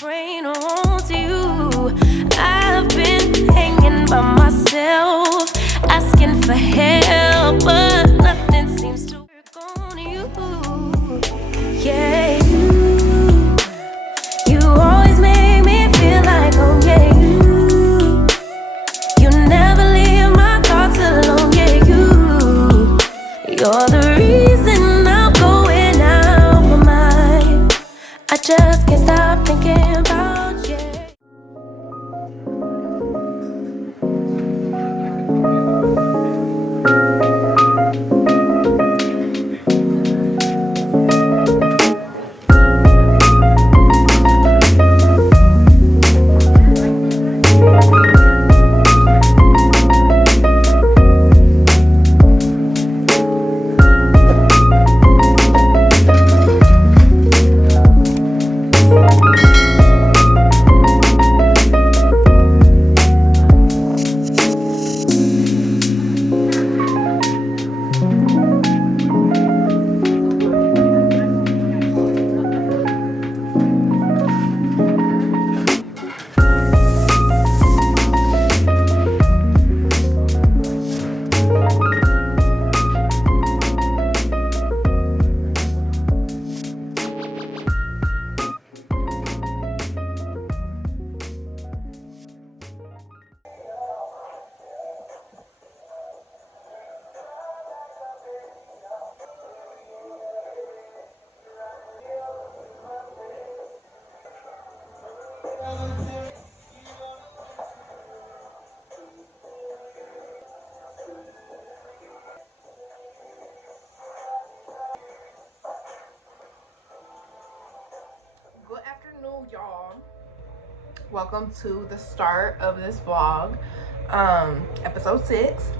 brain wants you. I've been hanging by myself, asking for help, but nothing seems to work on you. Yeah, you always make me feel like, oh yeah, you never leave my thoughts alone. Yeah, you're the reason I'm going out my mind. I just can't stop thinking about you. Good afternoon, y'all. Welcome to the start of this vlog, episode 6.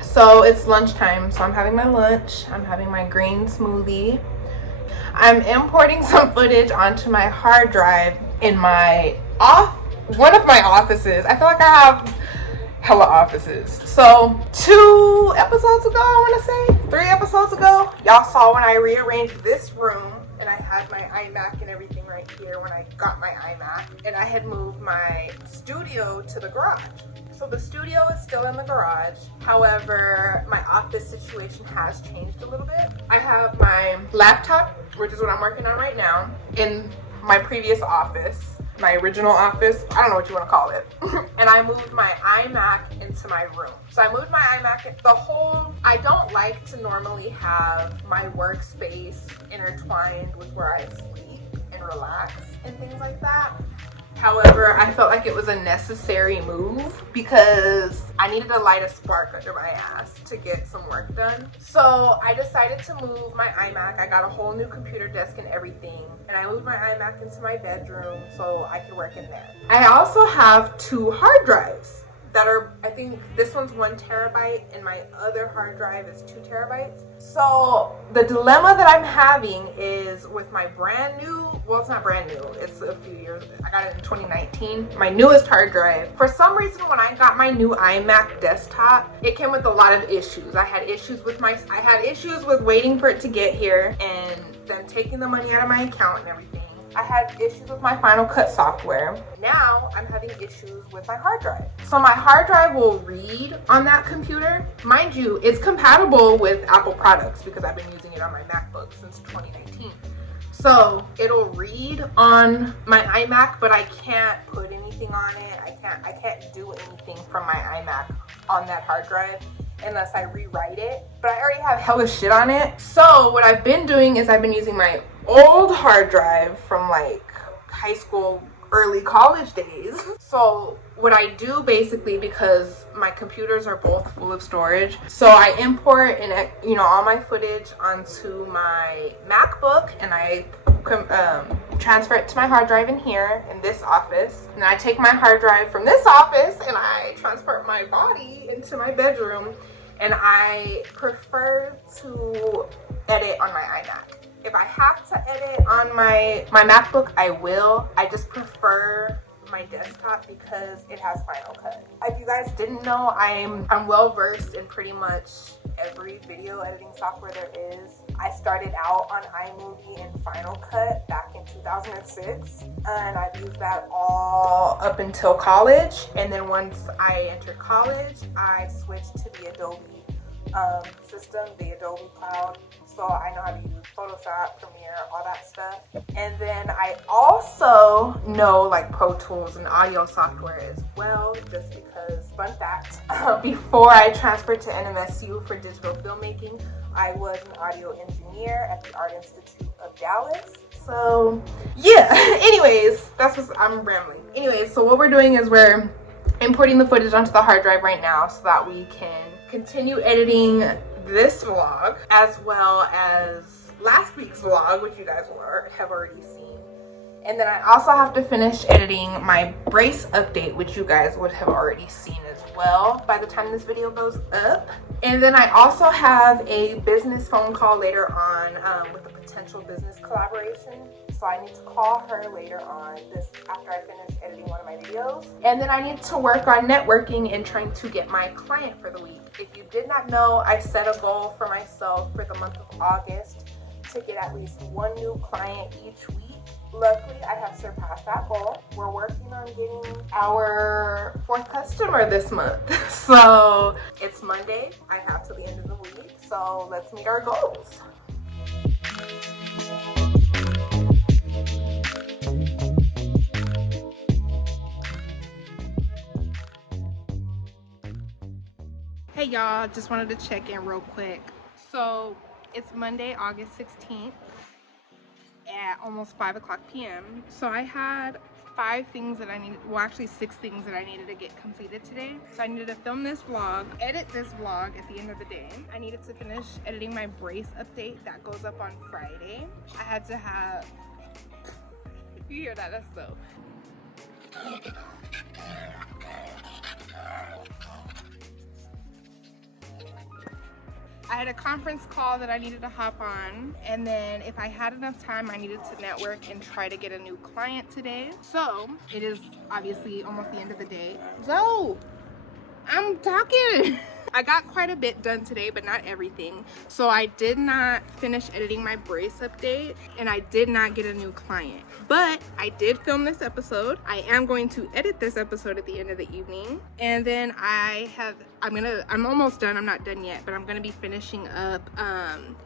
So it's lunchtime, so I'm having my lunch. I'm having my green smoothie. I'm importing some footage onto my hard drive in my one of my offices. I feel like I have hella offices. So 2 episodes ago, I want to say 3 episodes ago, y'all saw when I rearranged this room and I had my iMac and everything right here when I got my iMac, and I had moved my studio to the garage. So the studio is still in the garage. However, my office situation has changed a little bit. I have my laptop, which is what I'm working on right now, in my previous office, my original office. I don't know what you want to call it. And I moved my iMac into my room. So I moved my iMac, I don't like to normally have my workspace intertwined with where I sleep and relax and things like that. However, I felt like it was a necessary move because I needed to light a spark under my ass to get some work done. So I decided to move my iMac. I got a whole new computer desk and everything. And I moved my iMac into my bedroom so I could work in there. I also have 2 hard drives that are, I think this one's 1 terabyte and my other hard drive is 2 terabytes. So the dilemma that I'm having is with my brand new, well, it's not brand new, it's a few years, I got it in 2019, my newest hard drive. For some reason, when I got my new iMac desktop, it came with a lot of issues. I had issues with waiting for it to get here and then taking the money out of my account and everything. I had issues with my Final Cut software. Now I'm having issues with my hard drive. So my hard drive will read on that computer. Mind you, it's compatible with Apple products because I've been using it on my MacBook since 2019. So it'll read on my iMac, but I can't put anything on it. I can't do anything from my iMac on that hard drive unless I rewrite it. But I already have hella shit on it. So what I've been doing is I've been using my old hard drive from like high school, early college days. So what I do basically, because my computers are both full of storage, so I import and all my footage onto my MacBook and I transfer it to my hard drive in here in this office. And I take my hard drive from this office and I transport my body into my bedroom, and I prefer to edit on my iMac. If I have to edit on my MacBook, I will. I just prefer my desktop because it has Final Cut. If you guys didn't know, I'm well versed in pretty much every video editing software there is. I started out on iMovie and Final Cut back in 2006, and I've used that all up until college. And then once I entered college, I switched to the Adobe system, the Adobe Cloud. So I know how to use Photoshop, Premiere, all that stuff. And then I also know like Pro Tools and audio software as well, just because, fun fact, before I transferred to NMSU for digital filmmaking, I was an audio engineer at the Art Institute of Dallas. So yeah, anyways, I'm rambling. Anyways, so what we're doing is we're importing the footage onto the hard drive right now so that we can continue editing this vlog as well as last week's vlog, which you guys have already seen. And then I also have to finish editing my brace update, which you guys would have already seen as well by the time this video goes up. And then I also have a business phone call later on with a potential business collaboration. So I need to call her later on after I finish editing one of my videos. And then I need to work on networking and trying to get my client for the week. If you did not know, I set a goal for myself for the month of August to get at least one new client each week. Luckily, I have surpassed that goal. We're working on getting our 4th customer this month. So it's Monday. I have till the end of the week. So let's meet our goals. Hey y'all, just wanted to check in real quick. So it's Monday, August 16th at almost 5 o'clock p.m. So I had 5 things that I needed, well actually 6 things that I needed to get completed today. So I needed to film this vlog, edit this vlog at the end of the day. I needed to finish editing my brace update that goes up on Friday. I had to have, you hear that, that's so. I had a conference call that I needed to hop on, and then if I had enough time, I needed to network and try to get a new client today. So it is obviously almost the end of the day. So I'm talking. I got quite a bit done today, but not everything. So I did not finish editing my brace update, and I did not get a new client. But I did film this episode. I am going to edit this episode at the end of the evening. And then I'm almost done. I'm not done yet, but I'm gonna be finishing up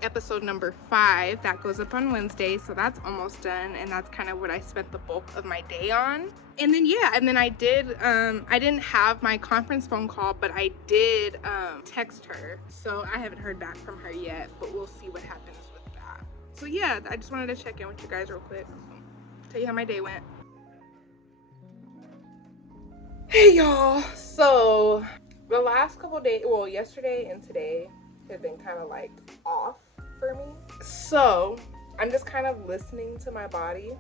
episode number 5. That goes up on Wednesday, so that's almost done. And that's kind of what I spent the bulk of my day on. And then yeah, and then I didn't have my conference phone call, but I did text her. So I haven't heard back from her yet, but we'll see what happens with that. So yeah, I just wanted to check in with you guys real quick. Tell you how my day went. Hey y'all, so the last couple days, well yesterday and today have been kind of like off for me. So I'm just kind of listening to my body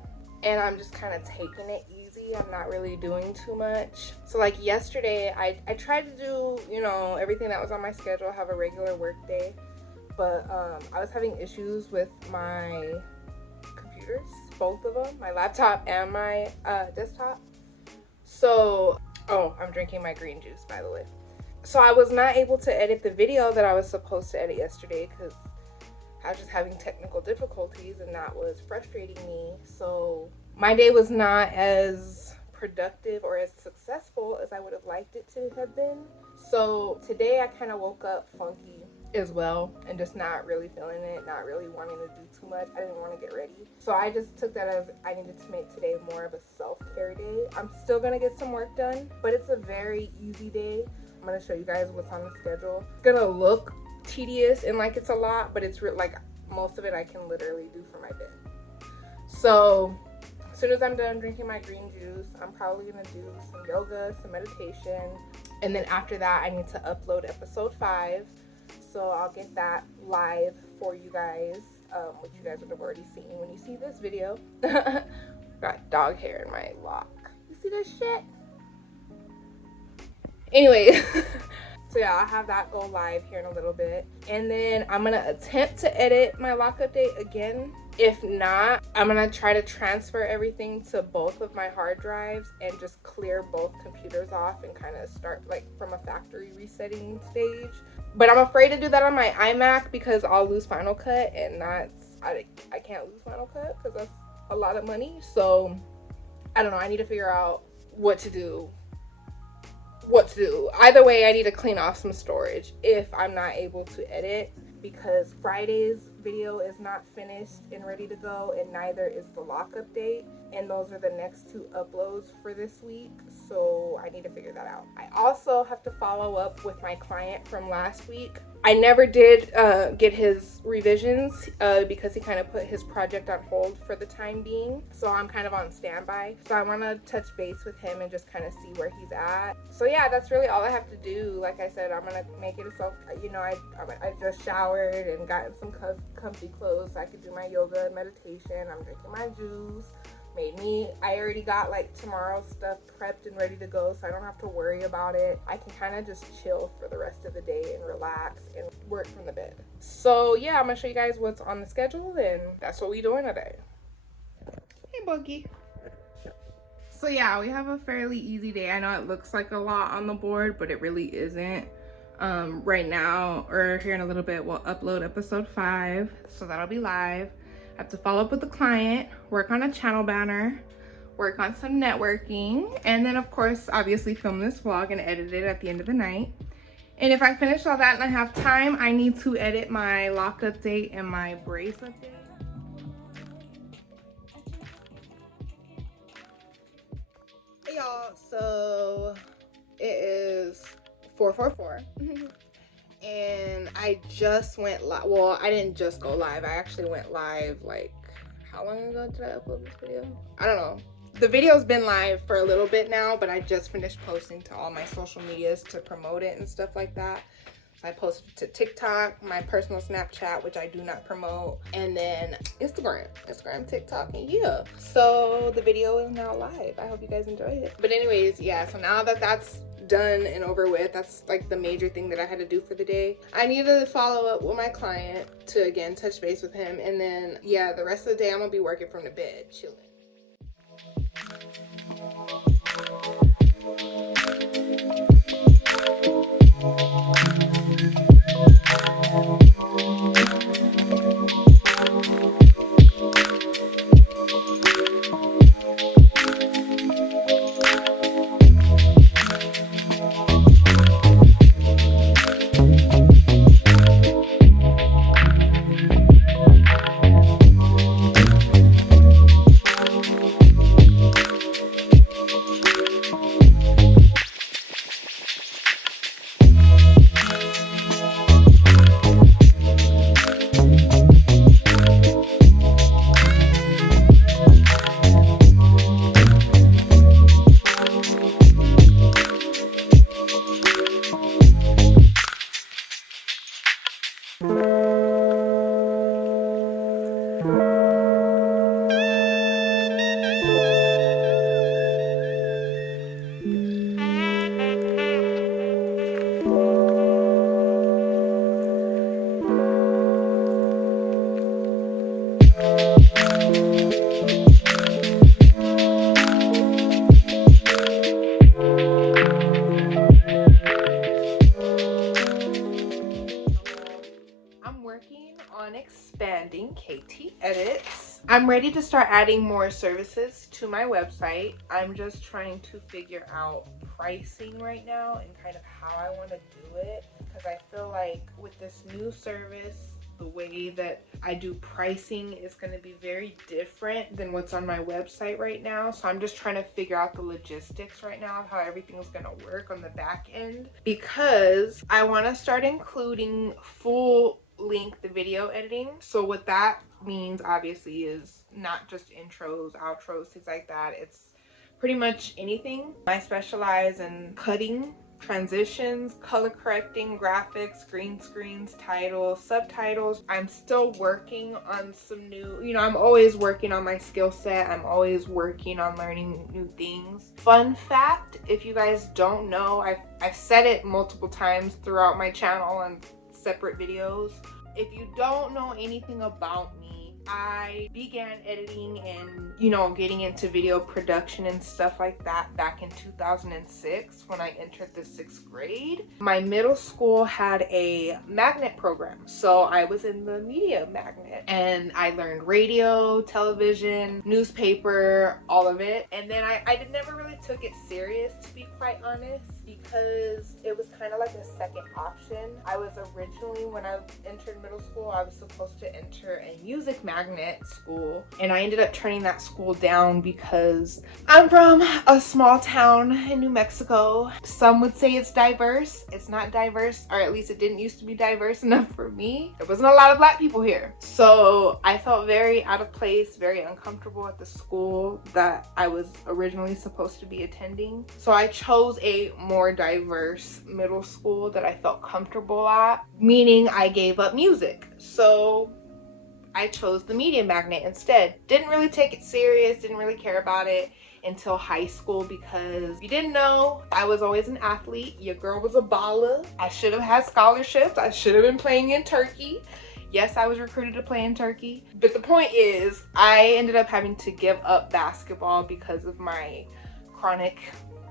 and I'm just kind of taking it easy. I'm not really doing too much. So like yesterday, I tried to do, you know, everything that was on my schedule, have a regular work day, but I was having issues with my computers, both of them, my laptop and my desktop. So, oh, I'm drinking my green juice, by the way. So I was not able to edit the video that I was supposed to edit yesterday because I was just having technical difficulties and that was frustrating me. So my day was not as productive or as successful as I would have liked it to have been. So today I kind of woke up funky as well and just not really feeling it, not really wanting to do too much. I didn't want to get ready. So I just took that as I needed to make today more of a self-care day. I'm still going to get some work done, but it's a very easy day. I'm going to show you guys what's on the schedule. It's going to look tedious and like it's a lot, but it's like most of it I can literally do from my bed. So as soon as I'm done drinking my green juice, I'm probably going to do some yoga, some meditation, and then after that I need to upload episode 5. So I'll get that live for you guys, which you guys would have already seen when you see this video. Got dog hair in my lock. You see this shit? Anyway, so yeah, I'll have that go live here in a little bit. And then I'm going to attempt to edit my lock update again If not, I'm gonna try to transfer everything to both of my hard drives and just clear both computers off and kind of start like from a factory resetting stage. But I'm afraid to do that on my iMac because I'll lose Final Cut, and that's I can't lose Final Cut because that's a lot of money. So I don't know, I need to figure out what to do. Either way, I need to clean off some storage if I'm not able to edit, because Friday's video is not finished and ready to go, and neither is the lock update, and those are the next 2 uploads for this week, so I need to figure that out. I also have to follow up with my client from last week. I never did get his revisions because he kind of put his project on hold for the time being, so I'm kind of on standby. So I want to touch base with him and just kind of see where he's at. So yeah, that's really all I have to do. Like I said, I'm gonna make it a self, you know, I just showered and gotten some comfy clothes so I could do my yoga and meditation. I'm drinking my juice. I already got like tomorrow's stuff prepped and ready to go, so I don't have to worry about it. I can kind of just chill for the rest of the day and relax and work from the bed. So yeah, I'm gonna show you guys what's on the schedule, and that's what we doing today. Hey Boogie. So yeah, we have a fairly easy day. I know it looks like a lot on the board, but it really isn't. Right now, or here in a little bit, we'll upload episode 5, so that'll be live. I have to follow up with the client, work on a channel banner, work on some networking, and then of course, obviously film this vlog and edit it at the end of the night. And if I finish all that and I have time, I need to edit my lock update and my brace update. Hey y'all, so it is 4:44. And I just went live. Well, I didn't just go live. I actually went live like, how long ago did I upload this video? I don't know. The video's been live for a little bit now, but I just finished posting to all my social medias to promote it and stuff like that. I posted to TikTok, my personal Snapchat, which I do not promote, and then Instagram, TikTok, and yeah. So the video is now live. I hope you guys enjoy it. But anyways, yeah, so now that that's done and over with, that's like the major thing that I had to do for the day. I needed to follow up with my client to again touch base with him, and then yeah, the rest of the day I'm gonna be working from the bed, chilling. Expanding KTEDITZ. I'm ready to start adding more services to my website. I'm just trying to figure out pricing right now and kind of how I want to do it, because I feel like with this new service, the way that I do pricing is going to be very different than what's on my website right now. So I'm just trying to figure out the logistics right now of how everything is going to work on the back end, because I want to start including full length video editing. So what that means obviously is not just intros, outros, things like that. It's pretty much anything. I specialize in cutting, transitions, color correcting, graphics, green screens, titles, subtitles. I'm still working on some new, I'm always working on my skill set. I'm always working on learning new things. Fun fact, if you guys don't know, I've said it multiple times throughout my channel and separate videos. If you don't know anything about me, I began editing and, you know, getting into video production and stuff like that back in 2006 when I entered the 6th grade. My middle school had a magnet program, so I was in the media magnet and I learned radio, television, newspaper, all of it. And then I never really took it serious, to be quite honest, because it was kind of like a second option. I was originally, when I entered middle school, I was supposed to enter a music magnet school, and I ended up turning that school down because I'm from a small town in New Mexico. Some would say it's diverse. It's not diverse, or at least it didn't used to be diverse enough for me. There wasn't a lot of Black people here, so I felt very out of place, very uncomfortable at the school that I was originally supposed to be attending. So I chose a more diverse middle school that I felt comfortable at, meaning I gave up music. So I chose the media magnet instead. Didn't really take it serious, didn't really care about it until high school, because if you didn't know, I was always an athlete. Your girl was a baller. I should have had scholarships. I should have been playing in Turkey. Yes, I was recruited to play in Turkey. But the point is, I ended up having to give up basketball because of my chronic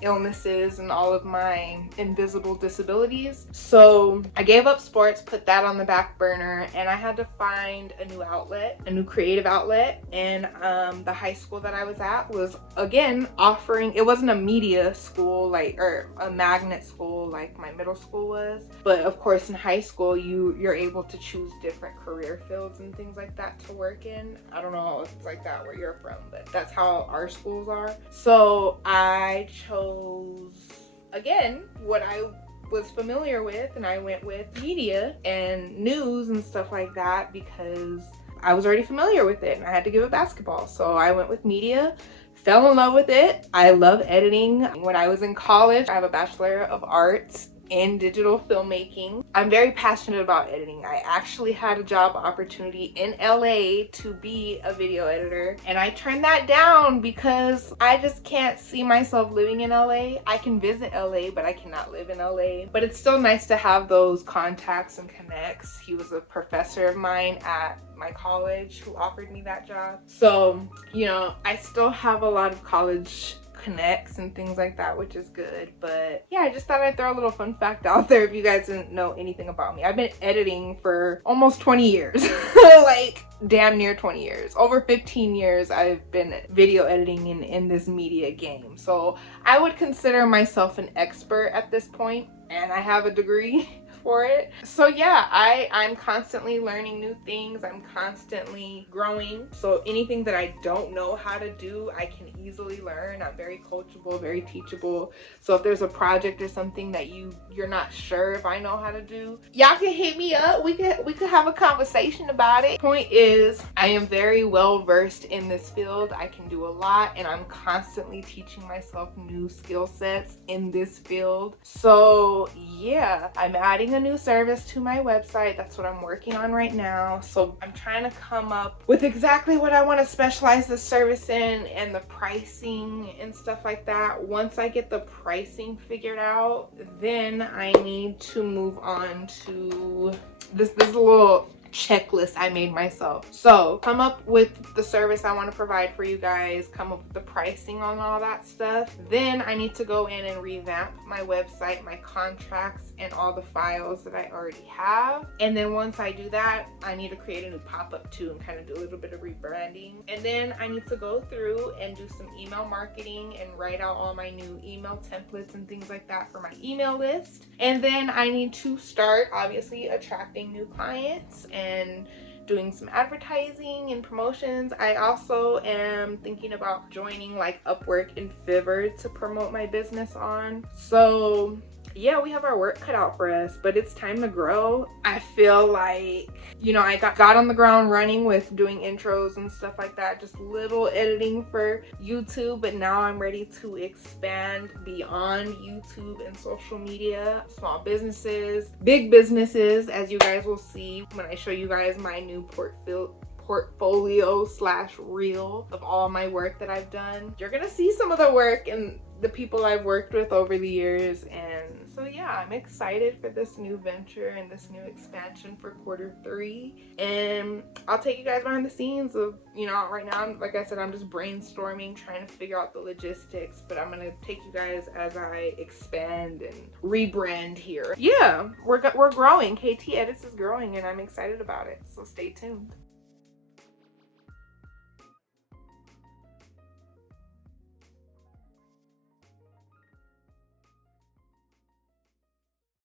illnesses and all of my invisible disabilities. So I gave up sports, put that on the back burner, and I had to find a new outlet, a new creative outlet. And the high school that I was at was, again, offering, it wasn't a media school or a magnet school like my middle school was, but of course in high school you're able to choose different career fields and things like that to work in. I don't know if it's like that where you're from, but that's how our schools are. So I chose, again, what I was familiar with, and I went with media and news and stuff like that because I was already familiar with it and I had to give it basketball. So I went with media, fell in love with it. I love editing. When I was in college, I have a Bachelor of Arts in digital filmmaking. I'm very passionate about editing. I actually had a job opportunity in LA to be a video editor, and I turned that down because I just can't see myself living in LA. I can visit LA, but I cannot live in LA. But it's still nice to have those contacts and connects. He was a professor of mine at my college who offered me that job. So, you know, I still have a lot of college connects and things like that, which is good. But yeah, I just thought I'd throw a little fun fact out there if you guys didn't know anything about me. I've been editing for almost 20 years. Like damn near 20 years. Over 15 years I've been video editing in this media game. So I would consider myself an expert at this point, and I have a degree for it. So yeah, I'm constantly learning new things. I'm constantly growing. So anything that I don't know how to do, I can easily learn. I'm very coachable, very teachable. So if there's a project or something that you're not sure if I know how to do, y'all can hit me up. We could have a conversation about it. Point is, I am very well versed in this field. I can do a lot, and I'm constantly teaching myself new skill sets in this field. So yeah, I'm adding a new service to my website. That's what I'm working on right now. So I'm trying to come up with exactly what I want to specialize this service in and the pricing and stuff like that. Once I get the pricing figured out, then I need to move on to this little checklist I made myself. So come up with the service I want to provide for you guys, come up with the pricing on all that stuff. Then I need to go in and revamp my website, my contracts, and all the files that I already have. And then once I do that, I need to create a new pop-up too and kind of do a little bit of rebranding. And then I need to go through and do some email marketing and write out all my new email templates and things like that for my email list. And then I need to start obviously attracting new clients and doing some advertising and promotions. I also am thinking about joining like Upwork and Fiverr to promote my business on. So yeah, we have our work cut out for us, but it's time to grow. I feel like, you know, I got on the ground running with doing intros and stuff like that, just little editing for YouTube, but now I'm ready to expand beyond YouTube and social media, small businesses, big businesses, as you guys will see when I show you guys my new portfolio slash reel of all my work that I've done. You're gonna see some of the work and the people I've worked with over the years, and so yeah, I'm excited for this new venture and this new expansion for Q3. And I'll take you guys behind the scenes of, you know, right now, like I said, I'm just brainstorming, trying to figure out the logistics, but I'm gonna take you guys as I expand and rebrand here. Yeah, we're growing. KTEDITZ is growing, and I'm excited about it, so stay tuned.